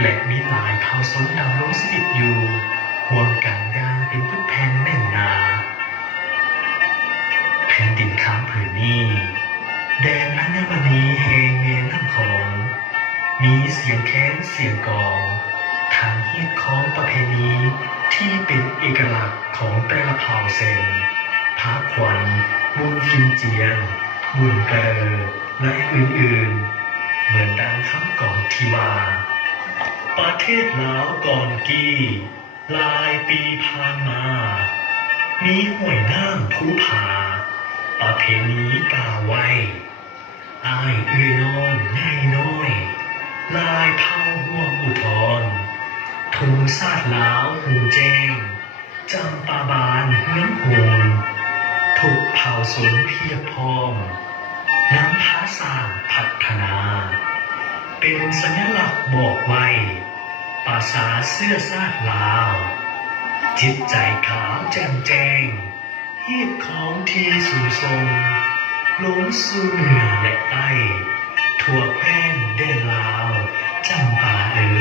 และมีหลายเผ่าชนดำรงชีวิตอยู่ห่วมกันอย่างเป็นพุทธแผ่นแน่นหนาแผ่นดินค้างผืนนี้แดนอัญมณีแห่งแม่น้ำของมีเสียงแค้นเสียงกองทางฮีตของประเพณีที่เป็นเอกลักษณ์ของแต่ละเผ่าเซนพาขวัญบุญกินเจียนบุญกระเดอและอื่นๆเหมือนดังคำก่อนที่ว่าประเทศลาวก่อนกี้หลายปีผ่านมามีห้วยน้ำภูผาประเพณีกล่าวไว้อ้ายเอื้อน้องง่ายน้อยลายเผาห่วงอุทธรทุ่งซาดลาวหูแจ้งจำปาบานเฮือนโหนทุกเผ่าสนเพียบพร้อมนำพาสร้างพัฒนาเป็นสัญลักษณ์บอกไว้ภาษาเสื้อซาดลาวจิตใจขาวแจ่มแจ้งฮีตของที่สูงทรงลงสู่เหนือและใต้ทั่วแคว้นแดนลาวจำปาเอ๋